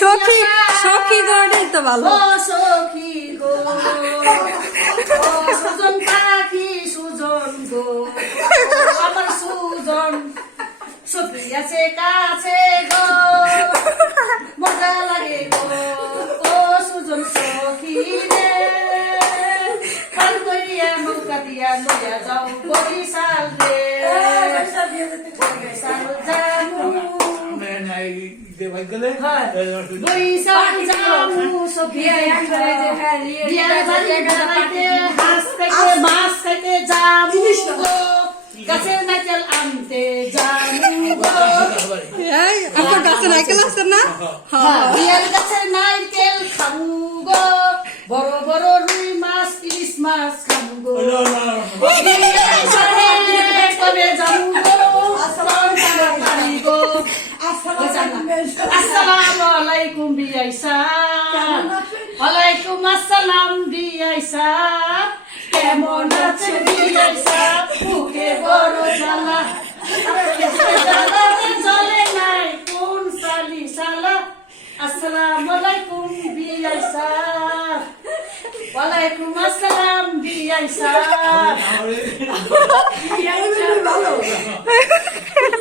সখী সখী গড়েই তো ভালো। ও সখী গো, ও সুজন পাখি সুজন গো, আমার সুজন সখী আছে কাছে গো, মজা লাগে গো। ও সুজন সখী রে, কাল করিয়া নৌকা দিয়া লইয়া যাও বরিশাল রে, বরিশাল জামু, বরিশাল জামু সখী বিয়ার বাড়ি বেড়াইতে হাঁস খাইতে মাছ খাইতে জামু গো, গাছের নারকেল আনতে জামু গো। এই আপনার গাছে নারকেল আছে না? বিয়ার গাছের নারকেল খামু গো, বড় বড় রুই মাছ ইলিশ মাছ খামু গো, বিয়ার সাথে কবে জামু গো, তাড়াতাড়ি গো। আসসালামু আলাইকুম বিয়াইসা, ওয়ালাইকুম আসসালাম বিয়াইসা, কেমন আছেন বিয়াইসা, বুকে বড় জ্বালা, জ্বালাতে চলে নাই কোন সালি সালা। আসসালামু আলাইকুম বিয়াইসা, ওয়ালাইকুম আসসালাম বিয়াইসা,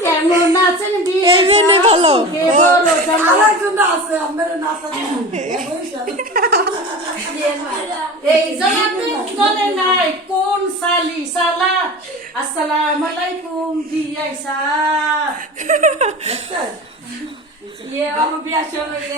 কেমন আছেন বিয়াইসা, ভালো বুকে বড় জ্বালা। এই জলাতে চলে নাই কোন সালি সালা। আসসালামু আলাইকুম বিয়াইসা। ये हम भी अच्छा लगे